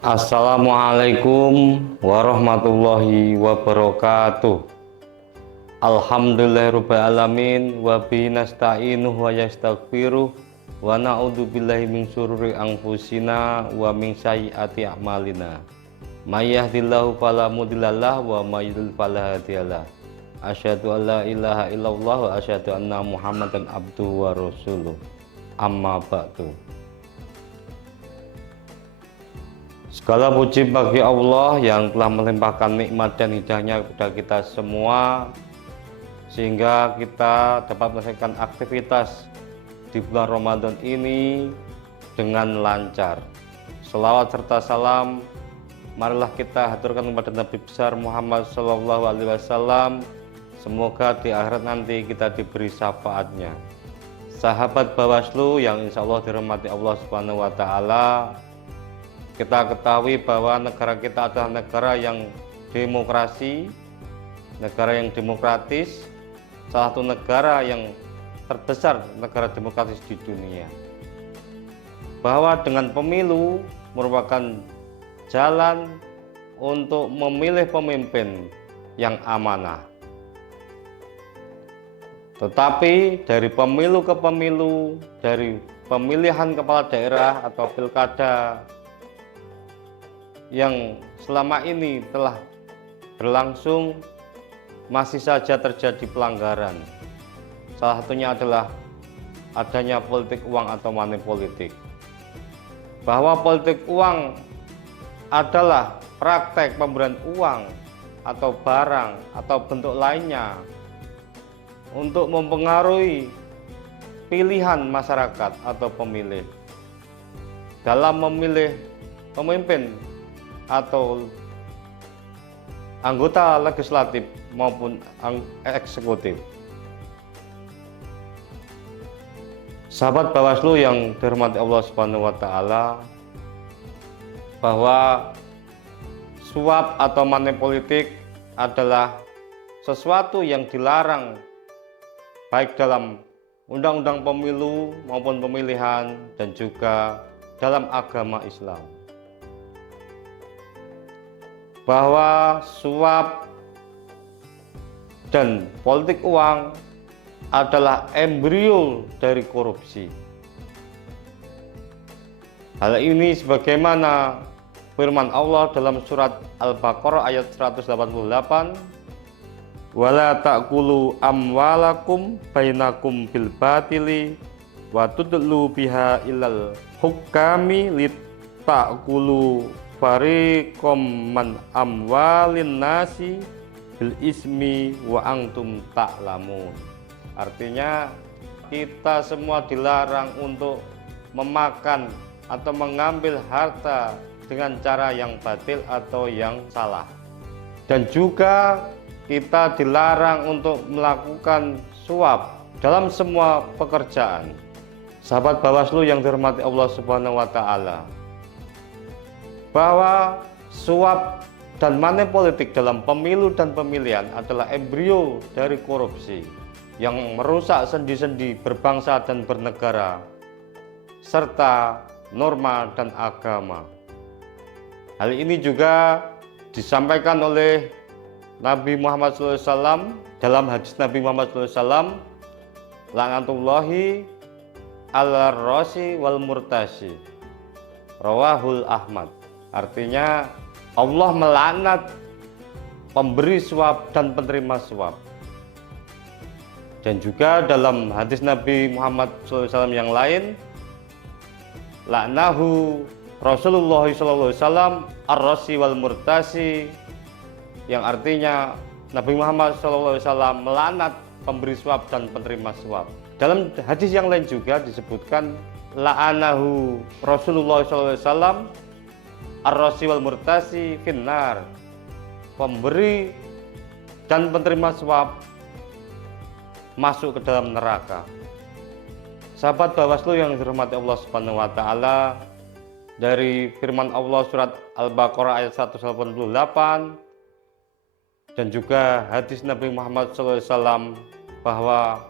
Assalamualaikum warahmatullahi wabarakatuh. Alhamdulillahirabbil alamin wa bihi nasta'inuhu wa yastaghfiruh wa na'udzubillahi min syururi anfusina wa min sayyiati a'malina. May yahdihillahu fala mudhillalah wa may yudhlil fala hadiyalah. Asyhadu an la ilaha illallah wa asyhadu anna Muhammadan abduhu wa rasuluh. Amma ba'du. Segala puji bagi Allah yang telah melimpahkan nikmat dan hidayahnya kepada kita semua, sehingga kita dapat menyelesaikan aktivitas di bulan Ramadan ini dengan lancar. Selawat serta salam marilah kita haturkan kepada Nabi besar Muhammad SAW. Semoga di akhirat nanti kita diberi syafaatnya. Sahabat Bawaslu yang insya Allah dirahmati Allah Subhanahu wa Ta'ala, kita ketahui bahwa negara kita adalah negara yang demokrasi, negara yang demokratis, salah satu negara yang terbesar negara demokratis di dunia. Bahwa dengan pemilu merupakan jalan untuk memilih pemimpin yang amanah. Tetapi dari pemilu ke pemilu, dari pemilihan kepala daerah atau pilkada yang selama ini telah berlangsung, masih saja terjadi pelanggaran. Salah satunya adalah adanya politik uang atau money politik. Bahwa politik uang adalah praktek pemberian uang atau barang atau bentuk lainnya untuk mempengaruhi pilihan masyarakat atau pemilih dalam memilih pemimpin atau anggota legislatif maupun eksekutif. Sahabat Bawaslu yang dirahmati Allah Subhanahu wa Ta'ala, bahwa suap atau money politik adalah sesuatu yang dilarang baik dalam undang-undang pemilu maupun pemilihan dan juga dalam agama Islam. Bahwa suap dan politik uang adalah embrio dari korupsi. Hal ini sebagaimana firman Allah dalam surat Al-Baqarah ayat 188, wala ta'kulu amwalakum bainakum bil batili wa tudlu biha ilal hukami lit ta'kulu fariqom man amwalin nasi bil ismi wa antum ta'lamun. Artinya kita semua dilarang untuk memakan atau mengambil harta dengan cara yang batil atau yang salah. Dan juga kita dilarang untuk melakukan suap dalam semua pekerjaan. Sahabat Bawaslu yang dirahmati Allah Subhanahu wa Ta'ala, bahwa suap dan money politik dalam pemilu dan pemilihan adalah embrio dari korupsi yang merusak sendi-sendi berbangsa dan bernegara serta norma dan agama. Hal ini juga disampaikan oleh Nabi Muhammad SAW dalam hadis Nabi Muhammad SAW, la'natullahi ala rosi wal murtasi, rawahul Ahmad. Artinya Allah melaknat pemberi suap dan penerima suap. Dan juga dalam hadis Nabi Muhammad SAW yang lain, la'nahu Rasulullah SAW ar-rosi wal murtasi, yang artinya Nabi Muhammad SAW melaknat pemberi suap dan penerima suap. Dalam hadis yang lain juga disebutkan la'anahu Rasulullah SAW ar-rosi wal murtasi finnar, pemberi dan penerima suap masuk ke dalam neraka. Sahabat Bawaslu yang dirahmati Allah Subhanahu wa Ta'ala, dari firman Allah surat Al-Baqarah ayat 188 dan juga hadis Nabi Muhammad SAW bahwa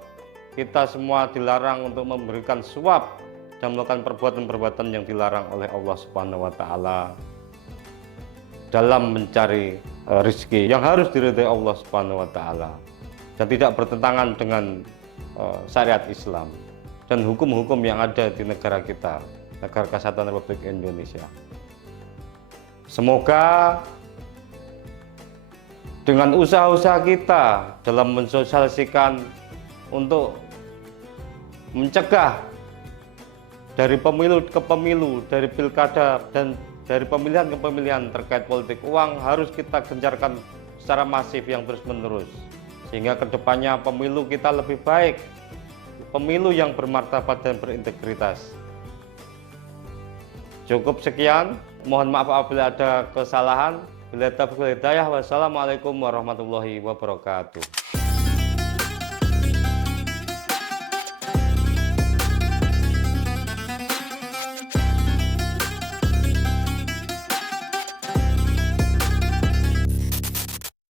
kita semua dilarang untuk memberikan suap dan melakukan perbuatan-perbuatan yang dilarang oleh Allah Subhanahu wa Ta'ala. dalam mencari rezeki yang harus diridhai Allah Subhanahu wa taala dan tidak bertentangan dengan syariat Islam dan hukum-hukum yang ada di negara kita, Negara Kesatuan Republik Indonesia. Semoga dengan usaha-usaha kita dalam mensosialisasikan untuk mencegah dari pemilu ke pemilu, dari pilkada dan dari pemilihan ke pemilihan terkait politik uang harus kita gencarkan secara masif yang terus-menerus, sehingga kedepannya pemilu kita lebih baik, pemilu yang bermartabat dan berintegritas. Cukup sekian, mohon maaf apabila ada kesalahan. Wassalamualaikum warahmatullahi wabarakatuh.